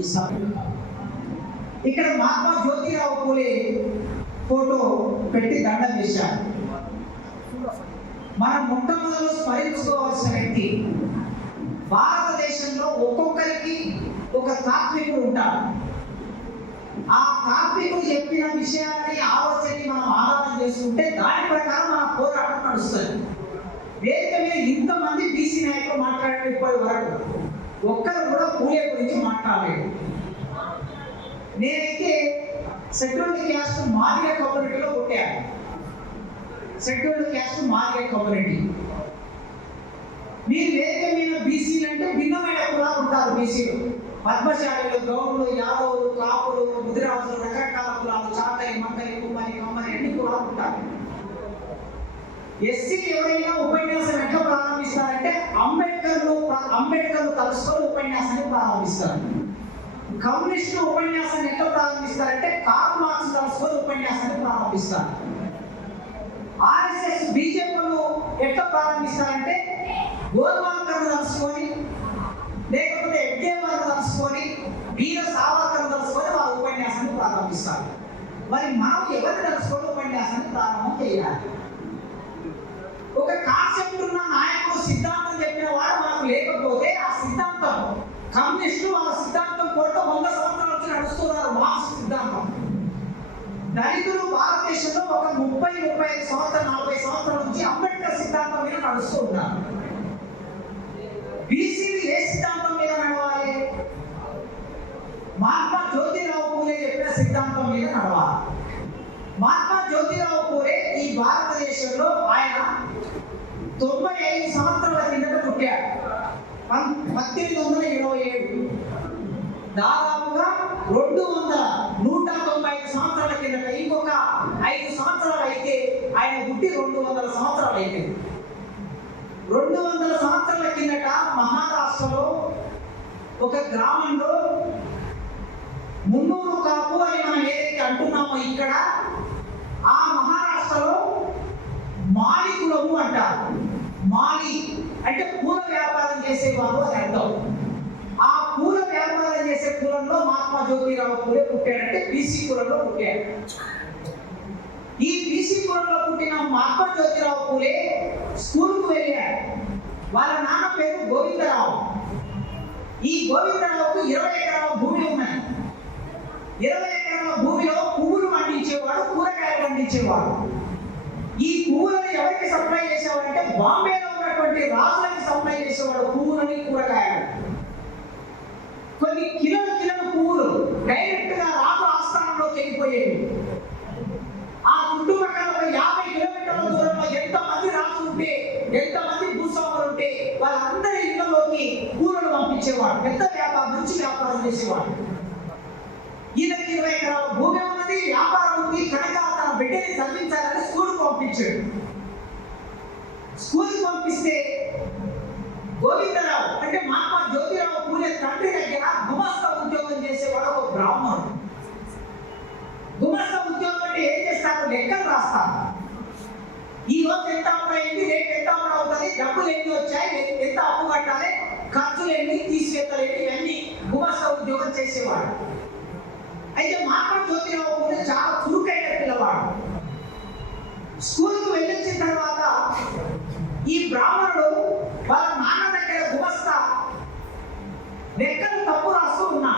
ఈ సభ ఇక్కడ మహాత్మా జ్యోతిరావు పూలే ఫోటో పెట్టి దండం వేశారు. మనం మొట్టమొదటిలో స్మరించుకోవాల్సిన వ్యక్తి భారతదేశంలో ఒక్కొక్కరికి ఒక తాత్వికుడు ఉంటాడు. ఆ తాత్వికుడు చెప్పిన విషయాన్ని ఆలోచనని మనం ఆధారం చేసుకుంటే దాని ప్రకారం మన పోరాటం నడుస్తుంది. వేదిక మీద ఇంతమంది బీసీ నాయకులు మాట్లాడారు ఇప్పటి వరకు ఒక్కరు కూడా పూలే గురించి మాట్లాడలేదు. నేనైతే సెక్యూరిటీ క్యాస్ట్ మాదిగ కమ్యూనిటీలో పుట్టాను. Security caste Madiga community. మీరు వేదిక మీద బీసీలు అంటే భిన్నమైన కులాలు ఉంటారు బీసీలు. పద్మశాలీలు గౌరులు యాదవులు కాపులు ముదిరాజులు రకరకాల కులాలు చాకలి మంకలి కుమ్మరి కమ్మరి అన్ని కులాలు ఉంటారు ఎస్సీ ఎవరైనా ఉపన్యాసం ఎట్లా ప్రారంభిస్తారంటే అంబేద్కర్ అంబేద్కర్ తలుసుకొని ఉపన్యాసాన్ని ప్రారంభిస్తారు. కమ్యూనిస్టులు ఉపన్యాసాన్ని ఎట్లా ప్రారంభిస్తారంటే కార్ల్ మార్క్స్ తలుసుకొని ఉపన్యాసాన్ని ప్రారంభిస్తారు. ఆర్ఎస్ఎస్ బీజేపీలు ఎట్లా ప్రారంభిస్తారంటే గోల్వాల్కర్ను తలుసుకొని లేకపోతే ఎడ్డేవారు తలుసుకొని వీర సావర్కర్ను తలుసుకొని వాళ్ళ ఉపన్యాసాన్ని ప్రారంభిస్తారు. మరి మనం ఎవరిని తలుసుకొని ఉపన్యాసాన్ని ప్రారంభం చేయాలి? ఒక కాన్సెప్ట్ ఉన్న నాయకుడు సిద్ధాంతం చెప్పిన వాడు మనకు లేకపోతే ఆ సిద్ధాంతం కమ్యూనిస్టులు వాళ్ళ సిద్ధాంతం కొట్ట వంద సంవత్సరాల నుంచి నడుస్తున్నారు మార్క్స్ సిద్ధాంతం. దళితులు భారతదేశంలో ఒక ముప్పై ముప్పై ఐదు సంవత్సరాలు నలభై సంవత్సరాల నుంచి అంబేద్కర్ సిద్ధాంతం మీద నడుస్తూ ఉన్నారు బీసీలు ఏ సిద్ధాంతం మీద నడవాలి మహాత్మా జ్యోతిరావు పూలే చెప్పిన సిద్ధాంతం మీద నడవాలి మహాత్మా జ్యోతిరావు పూలే ఈ భారతదేశంలో ఆయన తొంభై ఐదు సంవత్సరాల కిందట పుట్టాడు పం- పద్దెనిమిది వందల ఇరవై ఏడు దాదాపుగా రెండు వందల నూట తొంభై ఐదు సంవత్సరాల కిందట ఇంకొక ఐదు సంవత్సరాలు అయితే ఆయన పుట్టి రెండు వందల సంవత్సరాలు అయితే. రెండు వందల సంవత్సరాల కిందట మహారాష్ట్రలో ఒక గ్రామంలో మున్నూరు కాపు అని మనం ఏదైతే అంటున్నామో ఇక్కడ ఆ మహారాష్ట్రలో మాలికులము అంటారు. మాలి అంటే పూల వ్యాపారం చేసేవారు అని అర్థం ఆ పూల వ్యాపారం చేసే కులంలో మహాత్మా జ్యోతిరావు పూలే పుట్టాడంటే బీసీ కులంలో పుట్టాడు. ఈ బీసీ కులంలో పుట్టిన మహాత్మా జ్యోతిరావు పూలే స్కూల్కు వెళ్ళాడు. వాళ్ళ నాన్న పేరు గోవిందరావు. ఈ గోవిందరావుకు ఇరవై ఎకరాల భూమి ఉన్నాయి ఇరవై ఎకరాల భూమిలో పువ్వులు పండించేవాడు కూరగాయలు పండించేవాడు. ఈ పువ్వులను ఎవరికి సప్లై చేసేవాడంటే బాంబేలో ఉన్నటువంటి రాజులకి సప్లై చేసేవాడు పువ్వులని కూరగాయలు కొన్ని కిలో కిలోల పువ్వులు డైరెక్ట్గా రాజు ఆస్థానంలో వెళ్ళిపోయేవి ఆ చుట్టుపక్కల యాభై కిలోమీటర్ల దూరంలో ఎంత మంది రాజు ఉంటే ఎంత మంది భూస్వాములు ఉంటే వాళ్ళందరి ఇళ్ళలోకి పూలను పంపించేవాడు. పెద్ద వ్యాపారం నుంచి వ్యాపారం చేసేవాడు. ఈయనకి ఇరవై ఎకరాల భూమి ఉన్నది వ్యాపారం ఉంది కనుక తన బిడ్డని చదివించాలని స్కూల్ పంపించాడు. స్కూల్ పంపిస్తే గోవిందరావు అంటే మహాత్మా జ్యోతి పూలే తండ్రి దగ్గర గుమస్త ఉద్యోగం చేసేవాడు ఒక బ్రాహ్మణుడు. గుమస్త ఉద్యోగం అంటే ఏం చేస్తారు? లెక్కలు రాస్తారు. ఈ రోజు ఎంత అయింది? రేపు ఎంత అప్పుడు అవుతుంది? డబ్బులు ఎన్ని వచ్చాయి? ఎంత అప్పు కట్టాలి? ఖర్చులు ఎన్ని? తీసుకెత్తలు ఎన్ని? ఇవన్నీ గుమస్త ఉద్యోగం చేసేవాడు. అయితే మహాత్మా జ్యోతిరావు పూలే చాలా చురుకైన పిల్లవాడు. స్కూల్కి వెళ్ళొచ్చిన తర్వాత ఈ బ్రాహ్మణుడు వాళ్ళ నాన్న లెక్కలు తప్పు రాస్తూ ఉన్నా.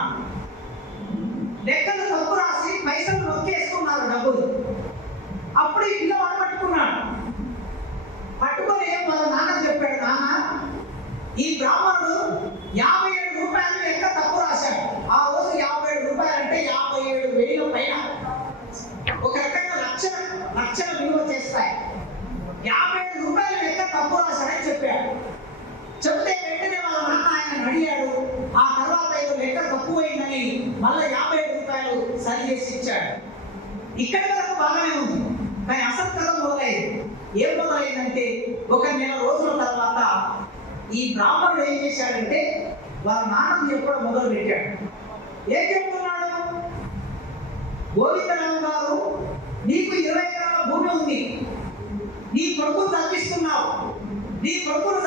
లెక్కలు తప్పు రాసి పైసలు నొక్కేసుకున్నారు డబ్బులు. అప్పుడు ఈ పిల్లవాడు పట్టుకున్నాడు. పట్టుకొని వాళ్ళ నాన్న చెప్పాడు నాన్న ఈ బ్రాహ్మణుడు యాభై ఏడు రూపాయలు లెక్క తప్పు రాశాడు ఆ రోజు యాభై ఏడు రూపాయలు అంటే యాభై ఏడు వేల పైన ఒక రకంగా లక్ష లక్షల విలువ చేస్తాయి యాభై ఏడు రూపాయలు లెక్క తప్పు రాశాడని చెప్పాడు చెప్తే వెంటనే వాళ్ళ నాన్న ఆయన అడిగాడు ఆ తర్వాత ఏదో లెక్క తక్కువైందని మళ్ళీ యాభై ఏడు రూపాయలు సరి చేసి ఇచ్చాడు ఇక్కడి వరకు బాగానే ఉంది. కానీ అసలు కథ మొదలైంది. ఏం మొదలైందంటే ఒక నెల రోజుల తర్వాత ఈ బ్రాహ్మణుడు ఏం చేశాడంటే వాళ్ళ నాన్నకు చెప్పడం మొదలు పెట్టాడు. ఏం చెప్తున్నాడు? గోవిందరావు గారు నీకు ఇరవై ఎకరాల భూమి ఉంది. నీ కొడుకు తప్పిస్తున్నావు. నీ కొడుకును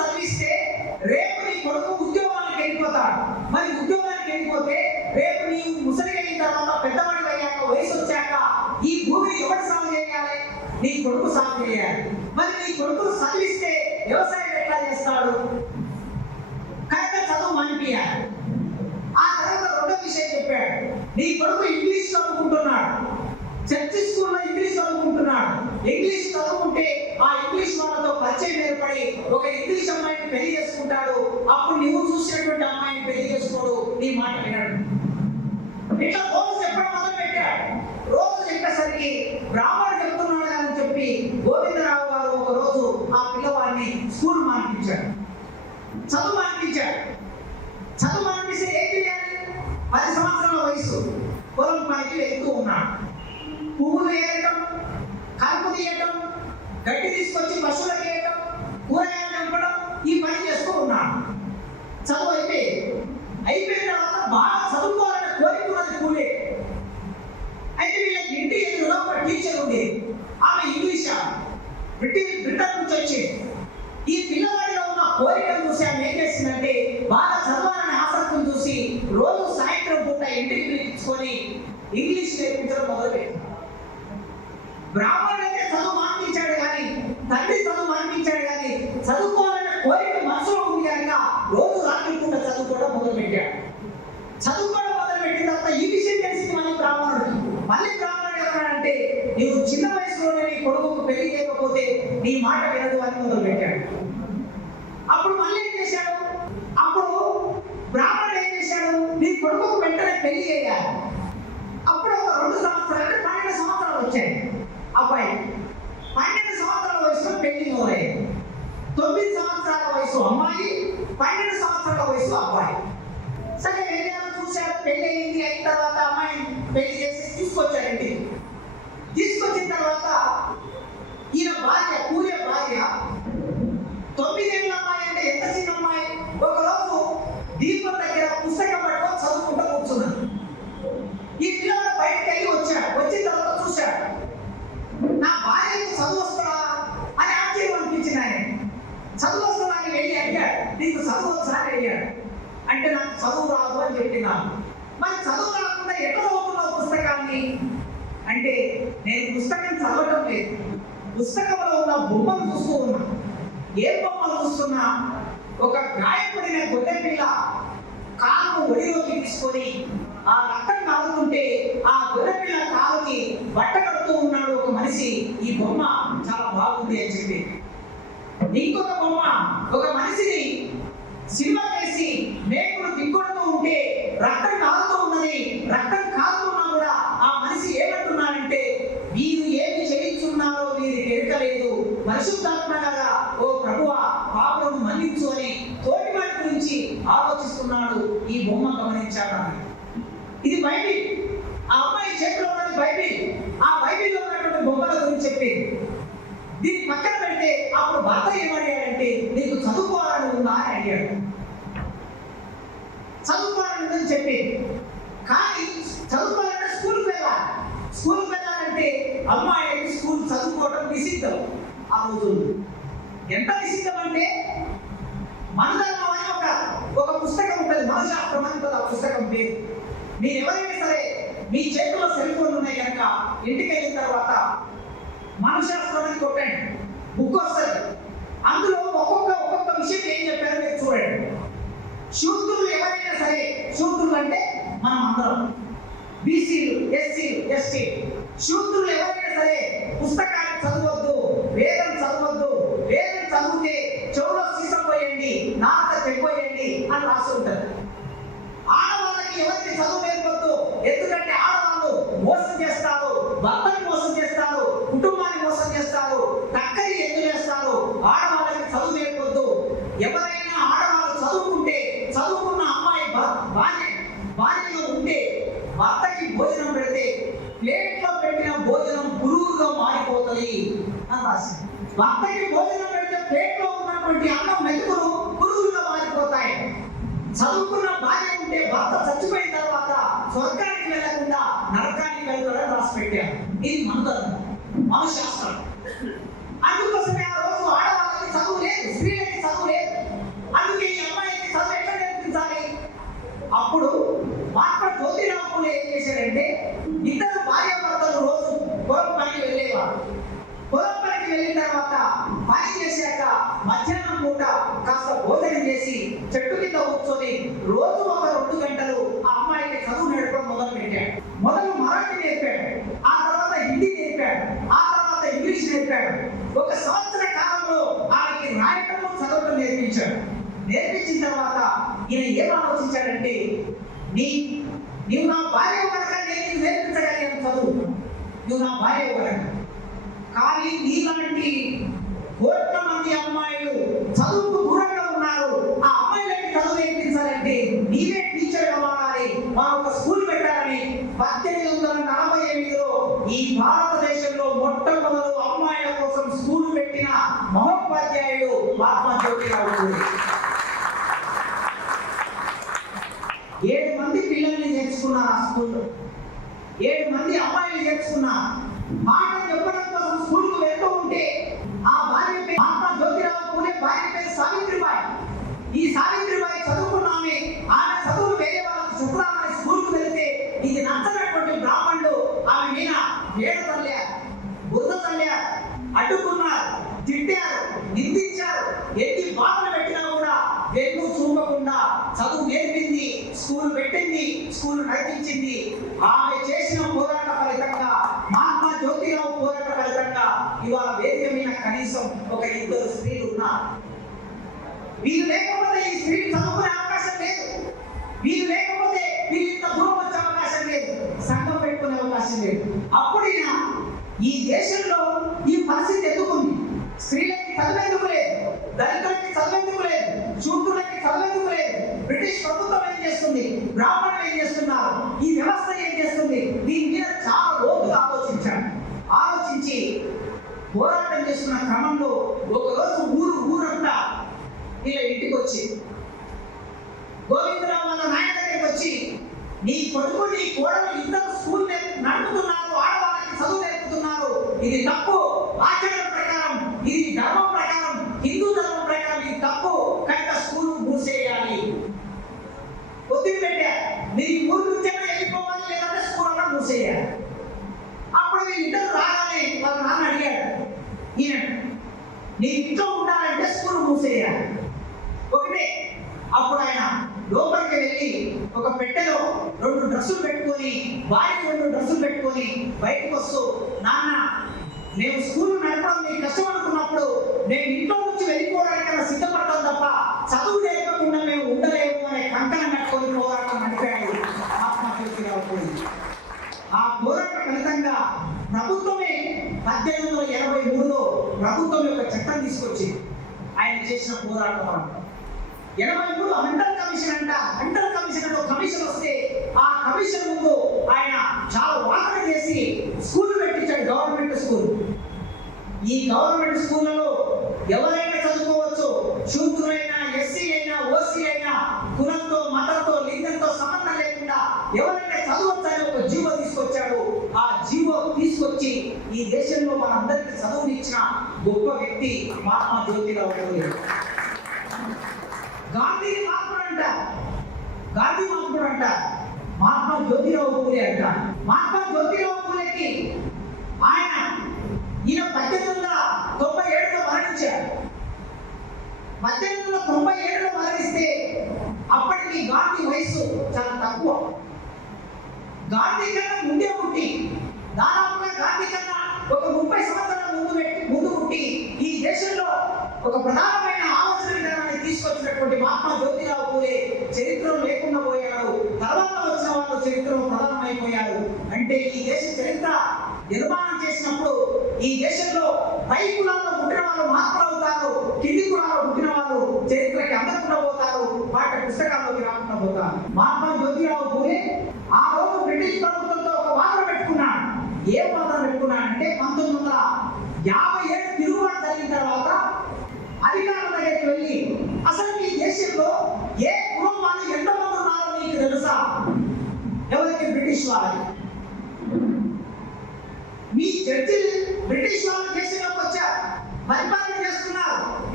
ఒక గాయపడిన గొడ్డ పిల్ల కాలు ఒడిలోకి తీసుకొని ఆ రక్తం నాగుతుంటే ఆ గొర్రెపిల్ల కాలుకి బట్ట కడుతూ ఉన్నాడు ఒక మనిషి. ఈ బొమ్మ చాలా బాగుంది అని చెప్పి. ఇంకొక బొమ్మ ఒక మనిషిని సినిమా వేసి అమ్మాయిలకి స్కూల్ చదువుకోవడం నిషిద్ధం ఆ రోజుల్లో ఎంత నిషిద్ధం అంటే మందరం అనే ఒక ఒక పుస్తకం ఉంటుంది. మనశాస్త్రం అని ఆ పుస్తకం పేరు. మీరు ఎవరైనా సరే మీ చేతిలో సెల్ ఫోన్ ఉన్నాయి కనుక ఇంటికి వెళ్ళిన తర్వాత మనశాస్త్రం అని కొట్టండి. బుక్ వస్తుంది. అందులో ఒక్కొక్క ఒక్కొక్క విషయం ఏం చెప్పారో మీరు చూడండి. శూద్రులు ఎవరైనా సరే శూద్రులు అంటే మనం అందరం బీసీలు ఎస్సీలు ఎస్టీ శివుడు ఎవరైనా సరే పుస్తకాన్ని చదువు భక్తకి భోజనం పెడితే ప్లేట్లో ఉన్నటువంటి అన్నం మెతుకులు పురుగుల్లో మారిపోతాయి చదువుకున్న భార్య ఉంటే భర్త ఒక సంవత్సర కాలంలో ఆమెకి రాయటము చదవటం నేర్పించాడు. నేర్పించిన తర్వాత ఈయన ఏం ఆలోచించాడంటే నీ నీవు నా భార్య వరక నేను నేర్పించగలిగాను చదువు. నువ్వు నా భార్య వరక కానీ నీలాంటి కోర్టు పోరాటం చేస్తున్న క్రమంలో ఒకరోజు ఊరు ఊరంతా ఇలా ఇంటికి వచ్చి గోవిందరావు వాళ్ళ నాయన దగ్గరికి వచ్చి నీ కొడుకు నీ కోడలు ఇద్దరు స్కూల్ నడుపుతున్నారు ఆడవాళ్ళకి చదువు నేర్పుతున్నారు ఇది తప్పు ఆచరణ ప్రకారం ఇది ధర్మం ప్రకారం హిందూ ధర్మం ప్రకారం ఇది తప్పు కనుక స్కూల్ మూసేయాలి ఒత్తిడి పెట్టా మీరు ఈ ఊరు నుంచి అయినా వెళ్ళిపోవాలి లేదంటే స్కూల్ అన్నా మూసేయాలి అప్పుడు వీళ్ళిద్దరు రాగానే వాళ్ళ నాన్న అడిగాడు ఈయన నీ ఇంట్లో ఉండాలంటే స్కూల్ మూసేయాలి ఒకటే అప్పుడు ఆయన లోపలికి వెళ్ళి ఒక పెట్టెలో రెండు డ్రెస్సులు పెట్టుకొని భార్యకు రెండు డ్రెస్సులు బయటకు వస్తూ నాన్న మేము స్కూల్ నడపడం మీకు కష్టం అనుకున్నప్పుడు నేను ఇంట్లో నుంచి వెళ్ళిపోవడానికైనా సిద్ధపడతాం తప్ప చదువు లేకుండా మేము ఉండలేము అనే కంకణం కట్టుకొని పోరాటం నడిపాడు ఆత్మహత్య ఆ పోరాట ఫలితంగా ప్రభుత్వమే పద్దెనిమిది వందల ఎనభై మూడులో ప్రభుత్వం యొక్క చట్టం తీసుకొచ్చి ఆయన చేసిన పోరాటం అన్నమాట. ఎనభై మూడు హంటర్ కమిషన్ అంట హంటర్ కమిషన్ అనే కమిషన్ వస్తే ఆ కమిషన్ ముందు ఆయన చాలా వాదన చేసి స్కూల్ పెట్టించాడు గవర్నమెంట్ స్కూల్. ఈ గవర్నమెంట్ స్కూళ్ళలో ఎవరైనా చదువుకోవచ్చు శూద్రులైనా ఎస్సీ అయినా ఓసీ అయినా కులంతో మతంతో లింగంతో సంబంధం లేకుండా ఎవరైనా చదవచ్చని ఒక జీవో తీసుకొచ్చాడు. ఆ జీవో తీసుకొచ్చి ఈ దేశంలో మనందరికీ చదువునిచ్చిన గొప్ప వ్యక్తి మహాత్మా జ్యోతిరావు గాంధీ గాంధీ మహాత్ముడు అంట గాంధీ మహాత్ముడు అంట మహాత్మా జ్యోతిరావు పూలే అంటారు. మహాత్మా జ్యోతిరావు పూలేకి ఆయన ఈయన పద్దెనిమిది వందల తొంభై ఏడులో మరణించాడు పద్దెనిమిది వందల తొంభై ఏడులో మరణిస్తే అప్పటికి గాంధీ వయసు చాలా తక్కువ గాంధీ కన్నా ముందే పుట్టి దాదాపుగా గాంధీ కన్నా ఒక ముప్పై సంవత్సరాల ముందు పెట్టి ముందు పుట్టి ఈ దేశంలో ఒక ప్రధానమైన ఆలోచన విధానాన్ని తీసుకొచ్చినటువంటి మహాత్మా జ్యోతిరావు పూలే చరిత్రలో లేకుండా పోయాడు తర్వాత వచ్చిన వాళ్ళు చరిత్రలో ప్రధానమైపోయారు అంటే ఈ దేశ చరిత్ర నిర్మాణం చేసినప్పుడు ఈ దేశంలో పై కులాల్లో పుట్టిన వాళ్ళు మాత్రం అవుతారు కింది కులాల్లో పుట్టిన వాళ్ళు చరిత్రకి అందకుండా పోతారు పాఠ పుస్తకాల్లోకి రాకుండా పోతారు. మహాత్మా జ్యోతిరావు పూలే ఆ రోజు బ్రిటిష్ ప్రభుత్వంతో ఒక వాదన పెట్టుకున్నాడు. ఏ వాదన పెట్టుకున్నాడంటే పంతొమ్మిది వందల యాభై ఏడు తిరుగుబాటు జరిగిన తర్వాత అధికారుల దగ్గరికి వెళ్ళి అసలు ఈ దేశంలో ఏ కులం వాళ్ళు ఎంతమంది ఉన్నారో మీకు తెలుసా? ఎవరికి బ్రిటిష్ వాళ్ళకి మీ జడ్జిలు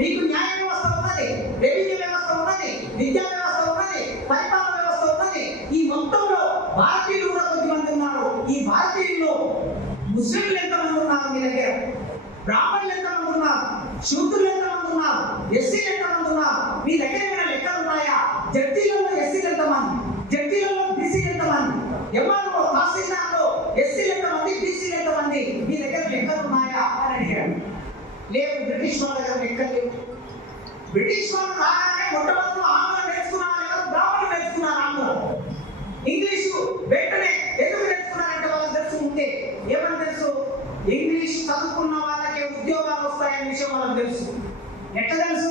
Vem com విషయం మనకు తెలుసు. ఎట్లా తెలుసు?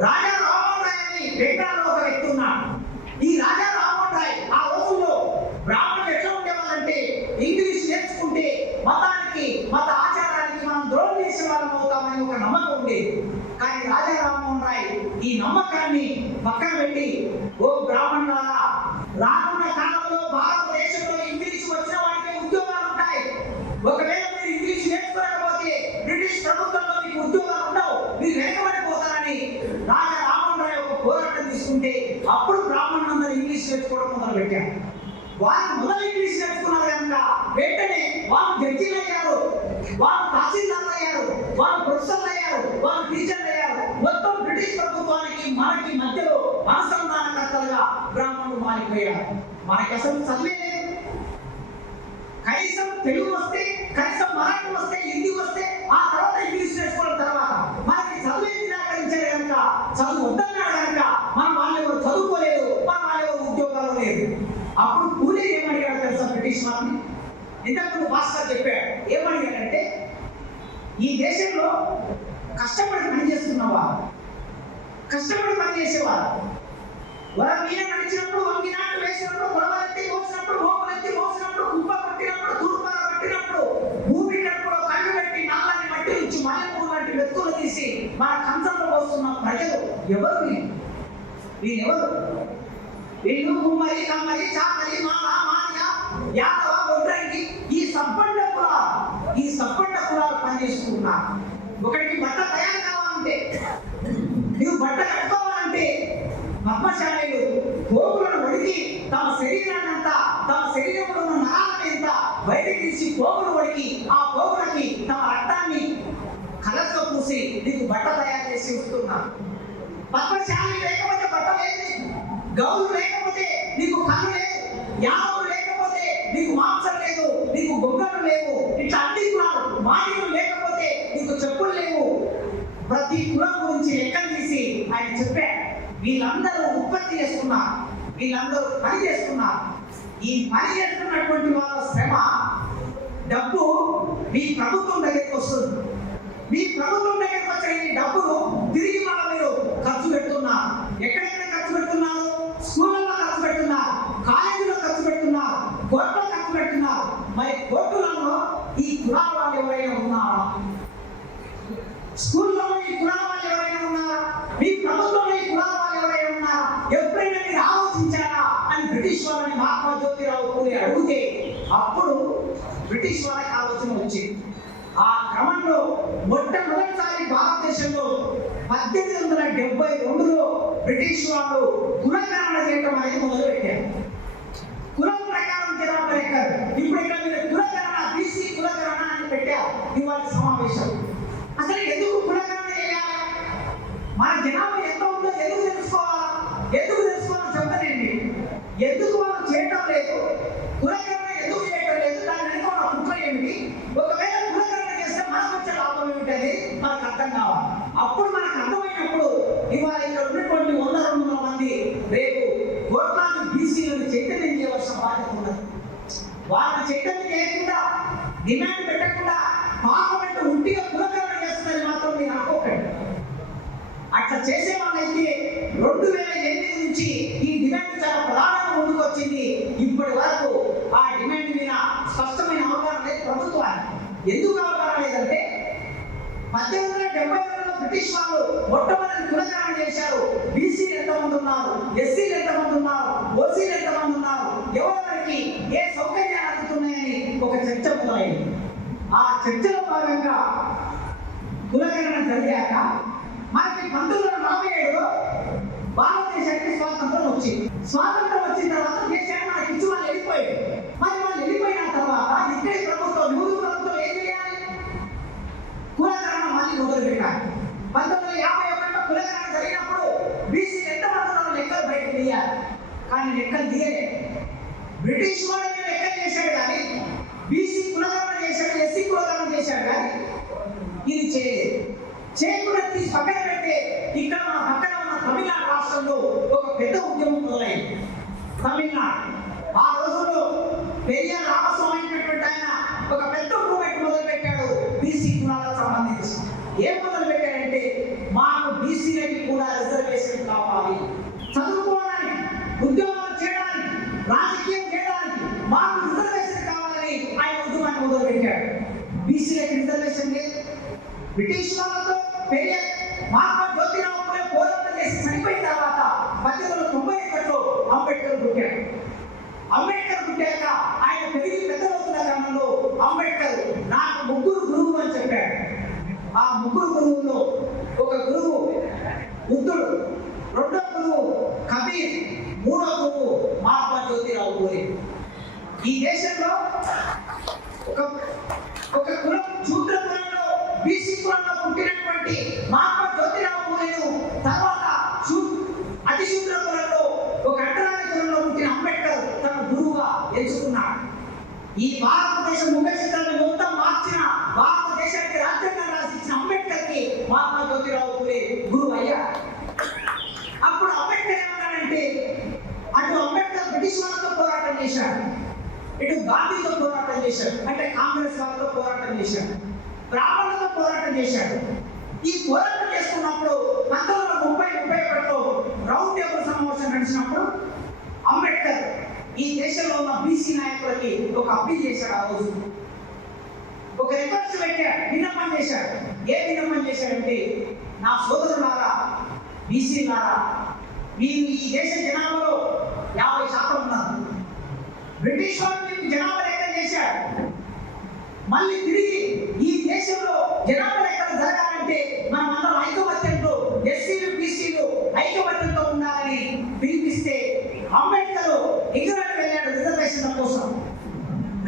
రాజా రామరాయని బెంగాల్లో ఒక వ్యక్తి ఉన్నాడు. ఈ రాజా అసలు చదివే కనీసం తెలుగు వస్తే కనీసం మరాఠీ వస్తే హిందీ వస్తే ఆ తర్వాత ఇంగ్లీష్ నేర్చుకోవడం తర్వాత మనకి చదువు నిరాకరించలే కనుక చదువు వద్దన్నాడు కనుక మన వాళ్ళు ఎవరు చదువుకోలేదు మన వాళ్ళు ఉద్యోగాలు లేదు. అప్పుడు కూలీ ఏమడిగాడు తెలుసా బ్రిటిష్ వాళ్ళని ఇంతకుముందు మాస్టర్ చెప్పాడు ఏమడిగాడంటే ఈ దేశంలో కష్టపడి పనిచేస్తున్నవారు కష్టపడి పనిచేసేవారు వారి మీద నడిచినప్పుడు వేసినప్పుడు కొడవలెత్తి మోసినప్పుడు భూములెత్తి మోసినప్పుడు కుప్ప పట్టినప్పుడు తూర్పాల భూమి కట్టులో కళ్ళు పెట్టి నల్లని మట్టి నుంచి మల్లెపూలు వంటి వెతుకులు తీసి మన కంచంలో పోస్తున్న ప్రజలు ఎవరు వీళ్ళెవరు వీళ్ళు కుమ్మరి కమ్మరి చామరి మాల మాయ యాదవ ఈ సప్పండ కులాలు ఈ సప్పండ కులాలు పనిచేస్తున్నారు ఒకరికి భర్త తయారు పద్దెనిమిది వందల డెబ్బై రెండులో బ్రిటిష్ వాళ్ళు ఇవాళ ఇక్కడ ఉన్నటువంటి వంద రెండు వందల మంది రేపు కోట్లాది బీసీలను చైతన్యం చేయవలసిన బాధ్యత ఉన్నది. వారి చైతన్యం చేయకుండా డిమాండ్ తెచ్చే పారంగా కులగరణ చదివాక అంటే కాంగ్రెస్ వాళ్ళతో పోరాటం చేశాడు. బ్రాహ్మణులతో పోరాటం చేశాడు. ఈ పోరాటం చేసుకున్నప్పుడు పంతొమ్మిది వందల ముప్పై ముప్పై ఒకటిలో రౌండ్ టేబుల్ సమావేశం నడిచినప్పుడు అంబేద్కర్ ఈ దేశంలో ఉన్న బీసీ నాయకులకి ఒక అప్పీల్ చేశాడు ఆ రోజు. ఒక రిక్వెస్ట్ పెట్టాడు విన్నపం చేశాడు. ఏ విన్నపం చేశాడంటే నా సోదరులారా బీసీలారా మీరు ఈ దేశ జనాభాలో యాభై శాతం ఉన్నారు. బ్రిటిష్ వాళ్ళు మీకు జనాభా చేశాడు. మళ్ళీ తిరిగి ఈ దేశంలో జనాభా ఎక్కడ జరగాలంటే మనం అందరం ఐకమత్యంతో ఎస్సీలు బీసీలు ఐకమత్యంతో ఉండాలని పిలిపిస్తే అంబేద్కర్ ఇంగ్లాండ్ వెళ్ళాడు రిజర్వేషన్ల కోసం.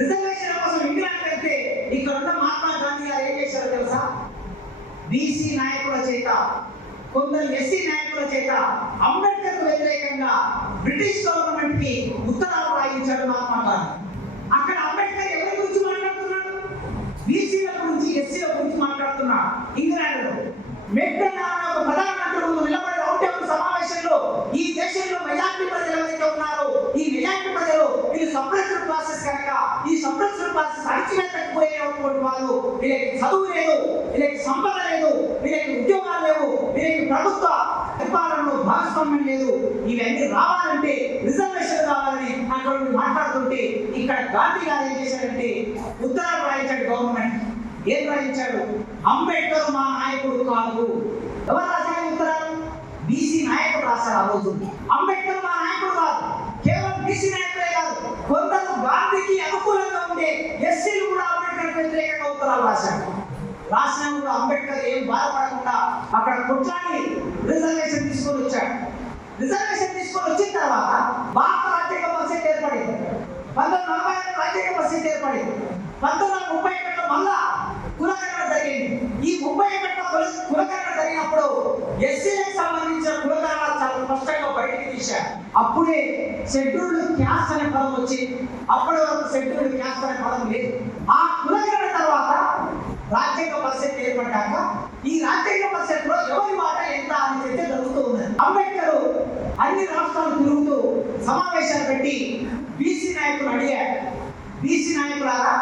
రిజర్వేషన్ కోసం ఇంగ్లాండ్ వెళ్తే ఇక్కడ ఉన్న మహాత్మా గాంధీ గారు ఏం చేశారో తెలుసా? బీసీ నాయకుల చేత కొందరు ఎస్సీ నాయకుల చేత అంబేద్కర్ వ్యతిరేకంగా బ్రిటిష్ గవర్నమెంట్కి ఉత్తరాలు రాయించాడు మహాత్మా గాంధీ అక్కడ అంబేద్కర్ ఎవరి గురించి మాట్లాడుతున్నాడు బీసీల గురించి ఎస్సీల గురించి మాట్లాడుతున్నాడు ఇంగ్లాండ్లో మెక్డన్ అనే ఒక ప్రధానమంత్రి ముందు నిలబడి రౌండ్ టేబుల్ సమావేశంలో ఈ దేశంలో మెజార్టీ ప్రజలు ఎవరైతే ఉన్నారో ఈ మెజార్టీ ప్రజలు వీళ్ళు సప్రెస్డ్ క్లాసెస్ కనుక ఈ వాళ్ళు క్లాసెస్ వాళ్ళు వీళ్ళకి చదువు లేదు వీళ్ళకి సంపద లేదు వీళ్ళకి ఉద్యోగాలు లేవు వీళ్ళకి ప్రభుత్వ పరిపాలనలో భాగస్వామ్యం లేదు. ఇవన్నీ రావాలంటే రిజర్వేషన్ కావాలని అక్కడ మాట్లాడుతుంటే ఇక్కడ గాంధీ గారు ఏం చేశారంటే ఉత్తరాలు రాయించాడు గవర్నమెంట్. ఏం రాయించాడు? అంబేద్కర్ మా నాయకుడు కాదు. ఎవరు రాశారు ఉత్తరాలు? బీసీ నాయకుడు రాశారు ఆ రోజు. అంబేద్కర్ మా నాయకుడు కాదు. కేవలం బీసీ నాయకుడే కాదు. కొందరు గాంధీకి అనుకూలంగా ఉండే ఎస్సీలు కూడా అంబేద్కర్ వ్యతిరేకంగా ఉత్తరాలు రాశారు. రాసినా కూడా అంబేద్కర్ ఏం బాధపడకుండా అక్కడ కొట్లాడి రిజర్వేషన్ తీసుకొని వచ్చాడు. రిజర్వేషన్ తీసుకొని వచ్చిన తర్వాత భారత రాజ్యాంగ పరిస్థితి ఏర్పడింది. పంతొమ్మిది నలభై ఆరు రాజ్యాంగ పరిస్థితి ఏర్పడింది. పంతొమ్మిది వందల ముప్పై ఒకటిలో మళ్ళా కులగణన జరిగింది. ఈ ముప్పై ఒకటిలో కుల కులగణన జరిగినప్పుడు ఎస్సీలకు సంబంధించిన కులగణన చాలా స్పష్టంగా చేశారు. అప్పుడే షెడ్యూల్డ్ క్యాస్ట్ అనే పదం వచ్చి అప్పటి వరకు షెడ్యూల్డ్ క్యాస్ట్ అనే పదం లేదు. ఆ కులగణన తర్వాత రాజ్యాంగ పరిస్థితి ఏర్పడ్డాక ఈ రాజ్యాంగ పరిస్థితిలో ఎవరి మాట ఎంత అని చర్చ జరుగుతూ ఉన్నది. అంబేద్కర్ అన్ని రాష్ట్రాలు తిరుగుతూ సమావేశాలు పెట్టి బీసీ నాయకులు అడిగారు. బీసీ నాయకులారా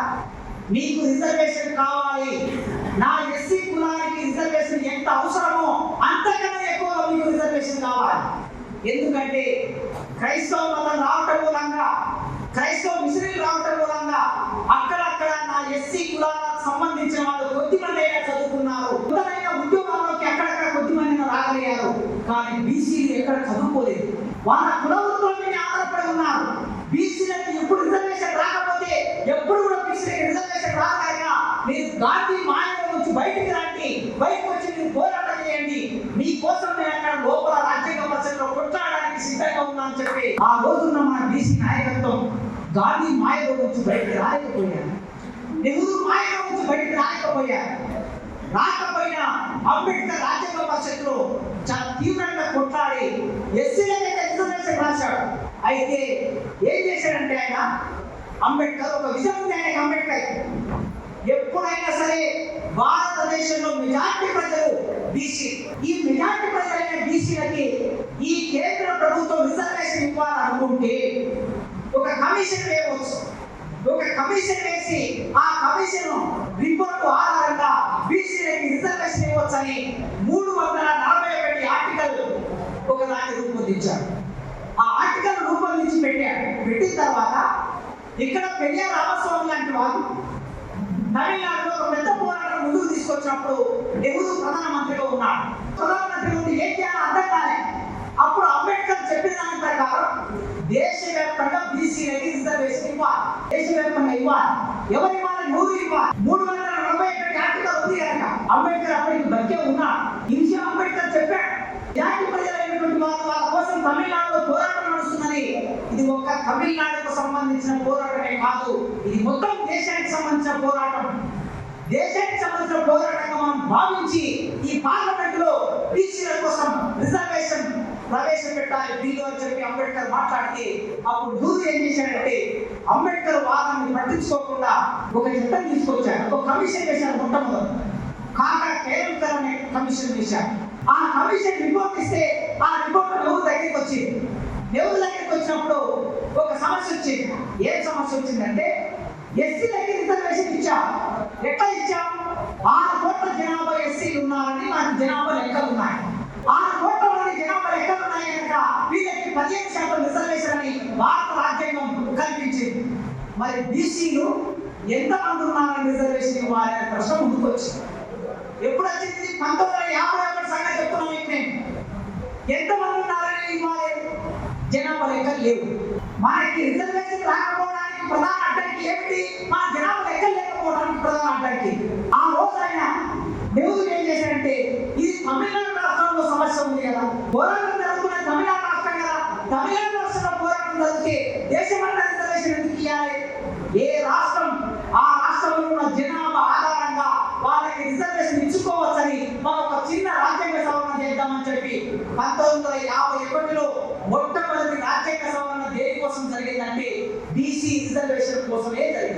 మీకు రిజర్వేషన్ కావాలి. నా ఎస్సీ కులానికి రిజర్వేషన్ ఎంత అవసరమో అంతకన్నా ఎక్కువ మీకు రిజర్వేషన్ కావాలి. ఎందుకంటే క్రైస్తవ మతం రావటం మూలంగా క్రైస్తవ మిషనరీలు రావటం మూలంగా అక్కడక్కడ నా ఎస్సీ కులాలకు సంబంధించిన వాళ్ళు కొద్ది మంది అయినా చదువుకున్నారు. కొందరైనా ఉద్యోగాల్లోకి అక్కడక్కడ కొద్ది మంది రాగలిగారు. కానీ బీసీలు ఎక్కడ చదువుకోలేదు. వాళ్ళ కులవృత్తుల మీద ఆధారపడి ఉన్నారు. బీసీలకి ఎప్పుడు రిజర్వేషన్ రాకపోతే ఎప్పుడు కూడా బీసీలకి రిజర్వేషన్ రాగాక మీరు గాంధీ మాయలో నుంచి బయటికి రండి బయటకు వచ్చి మీరు పోరాటం చేయండి మీకోసం నేను అక్కడ లోపల రాజ్యాంగ పరిషత్లో కొట్లాడడానికి సిద్ధంగా ఉన్నానని చెప్పి ఆ రోజున మన బీసీ నాయకత్వం గాంధీ మాయలో నుంచి బయటకు రాలేకపోయారు. నెహ్రూ మాయలో నుంచి బయటకు రాలేకపోయారు. రాకపోయినా అంబేద్కర్ రాజ్యాంగ పరిషత్లో చాలా తీవ్రంగా కొట్లాడి ఎస్సీలకైతే రిజర్వేషన్ రాశాడు. అయితే ఏం చేశాడంటే ఆయన? అంబేద్కర్ ఒక విజయం ఉంది ఆయనకి అంబేద్కర్. ఎప్పుడైనా సరే భారతదేశంలో మెజార్టీ ప్రజలు బీసీ ఈ మెజార్టీ ప్రజలైన బీసీలకి ఈ కేంద్ర ప్రభుత్వం రిజర్వేషన్ ఇవ్వాలనుకుంటే ఒక కమిషన్ వేయవచ్చు. ఒక కమిషన్ వేసి ఆ కమిషన్ రిపోర్ట్ ఆధారంగా బీసీలకి రిజర్వేషన్ ఇవ్వచ్చని మూడు వందల నలభై ఒకటి ఆర్టికల్ ఒకదాన్ని రూపొందించారు. ఆ ఆర్టికల్ రూపొందించి పెట్టారు పెట్టిన తర్వాత ఇక్కడ పెరియార్ రామస్వామి లాంటి వాళ్ళు తమిళనాడులో ఒక పెద్ద తీసుకొచ్చినప్పుడు నెహ్రూ ప్రధానమంత్రిగా ఉన్నాడు. ప్రధానమంత్రి నుండి ఏం చేయాలో అర్థం కాలే. అప్పుడు అంబేద్కర్ చెప్పిన దాని ప్రకారం దేశవ్యాప్తంగా బీసీలకి రిజర్వేషన్ ఇవ్వాలి. దేశవ్యాప్తంగా ఇవ్వాలి. ఎవరు ఇవ్వాలి? నూరు ఇవ్వాలి. మూడు వందల నలభై ఒకటి ఆర్టికల్ ఉంది కనుక అంబేద్కర్ అప్పటికి బతికే ఉన్నాడు. ఇంజి అంబేద్కర్ చెప్పాడు జాతి ప్రజలైనటువంటి వారు వాళ్ళ కోసం తమిళనాడులో పోరాటం నడుస్తుందని. ఇది ఒక తమిళనాడుకు సంబంధించిన పోరాటమే కాదు ఇది మొత్తం దేశానికి సంబంధించిన పోరాటం. దేశానికి సంబంధించిన పోరాటంగా మనం భావించి ఈ పార్లమెంట్లో బీసీల కోసం రిజర్వేషన్ ప్రవేశపెట్టాలి బిల్లు అని చెప్పి అంబేద్కర్ మాట్లాడితే అప్పుడు దూరు ఏం చేశాడంటే అంబేద్కర్ వాదాన్ని పట్టించుకోకుండా ఒక చట్టం తీసుకొచ్చాడు. ఒక కమిషన్ చేశాడు మొట్టమొదటి. కాకా కేరళకర్ అనే కమిషన్ చేశాడు ఆ కమిషన్ రిపోర్ట్ ఇస్తే ఆ రిపోర్ట్ నెహ్రూ దగ్గరికి వచ్చింది. నెహ్రూ దగ్గరికి వచ్చినప్పుడు ఒక సమస్య వచ్చింది. ఏం సమస్య వచ్చిందంటే ఎస్సీలకి రిజర్వేషన్ ఇచ్చాం. ఎట్లా ఇచ్చాం. ఆరు కోట్ల జనాభా ఎస్సీలు ఉన్నారని నాకు జనాభా లెక్కలు ఉన్నాయి. ఆరు కోట్ల మంది జనాభా లెక్కలు ఉన్నాయి కనుక వీళ్ళకి పదిహేను శాతం రిజర్వేషన్ అని భారత రాజ్యాంగం కల్పించింది. మరి బీసీలు ఎంతమంది ఉన్నారని రిజర్వేషన్ ఇవ్వాలి అనే ప్రశ్న ముందుకు వచ్చింది. ఎప్పుడు వచ్చింది? పంతొమ్మిది వందల యాభై ఒకటి సంగతి చెప్తున్నాం మీకు నేను. ఎంతమంది ఉన్నారని ఇవ్వాలి? జనాభా లెక్కలు లేవు. మనకి రిజర్వేషన్ రాకపోవడానికి ప్రధాన అడ్డంకి ఏమిటి? మన జనాభా లెక్కలు లేకపోవడానికి ప్రధాన అడ్డంకి. ఆ రోజు ఆయన దేవుడు ఏం చేశాడంటే ఇది తమిళనాడు రాష్ట్రంలో సమస్య ఉంది కదా. పోరాటం జరుగుతున్న తమిళనాడు రాష్ట్రం కదా. తమిళనాడు రాష్ట్రంలో పోరాటం జరిగితే దేశమంతా రిజర్వేషన్ ఎందుకు ఇవ్వాలి? ఏ రాష్ట్రం? ఆ రాష్ట్రంలో ఉన్న జనాభా ఆధారంగా వాళ్ళకి రిజర్వేషన్ ఇచ్చుకోవచ్చని మనం ఒక చిన్న రాజ్యాంగ సవరణ చేద్దామని చెప్పి పంతొమ్మిది వందల యాభై ఒకటిలో మొట్టమొదటి రాజ్యాంగ సవరణ దేనికోసం జరిగిందంటే బీసీ రిజర్వేషన్ కోసమే జరిగింది